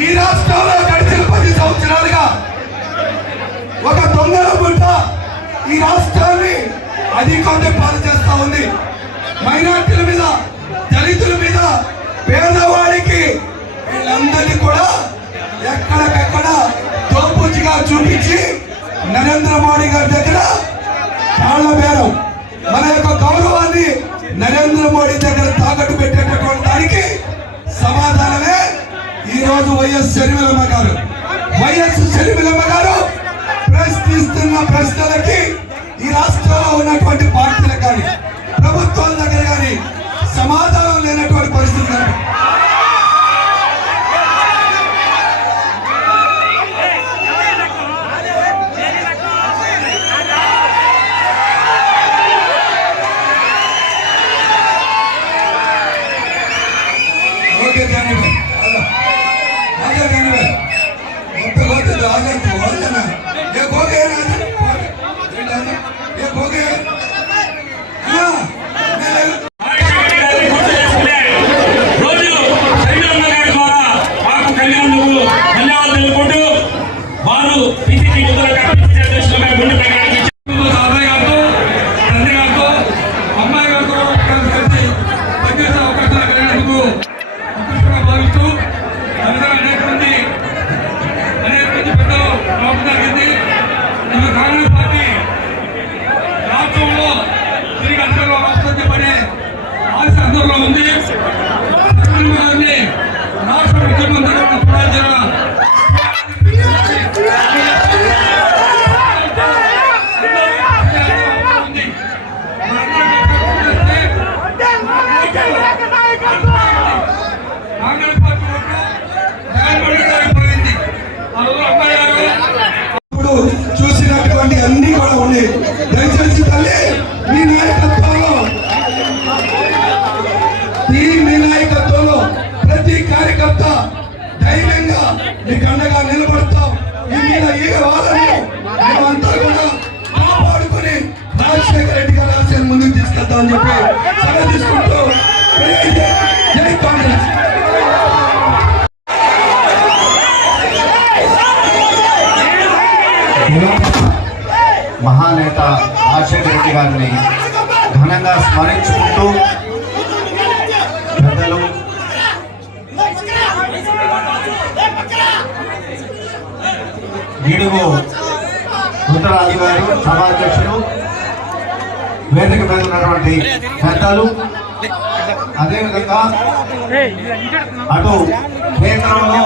ఈ రాష్ట్రంలో గడిచిన పది సంవత్సరాలుగా ఒక దొంగల గుంట ఈ రాష్ట్రాన్ని అధికారులు పాలు చేస్తా ఉంది. మైనార్టీల మీద దళితుల మీద పేదవాడికి వీళ్ళందరినీ కూడా ఎక్కడికక్కడ దోపుచిగా చూపించి నరేంద్ర మోడీ గారి దగ్గర వైఎస్ షర్మిలమ్మ గారు. వైఎస్ షర్మిలమ్మ గారు ప్రశ్నిస్తున్న ప్రశ్నలకి ఈ రాష్ట్రంలో ఉన్నటువంటి పార్టీలకు కానీ முதல்வர் దయచేసి తల్లి మీ నాయకత్వంలో ఈ మీ నాయకత్వంలో ప్రతి కార్యకర్త ధైర్యంగా మీకు అండగా నిలబడతాం. మీ మీద ఈ వాదనలు మేమంతా కూడా కాపాడుకుని రాజశేఖర రెడ్డి గారు ఆశయాన్ని ముందుకు తీసుకెళ్తామని చెప్పి సెలవు తీసుకుంటూ జై కాంగ్రెస్. మహానేత రాజశేఖర రెడ్డి గారిని ఘనంగా స్మరించుకుంటూ పెద్దలు గిడుగు ఉత్తరాజు గారు సభాధ్యక్షులు వేదిక మీద ఉన్నటువంటి పెద్దలు అదేవిధంగా అటు కేంద్రంలో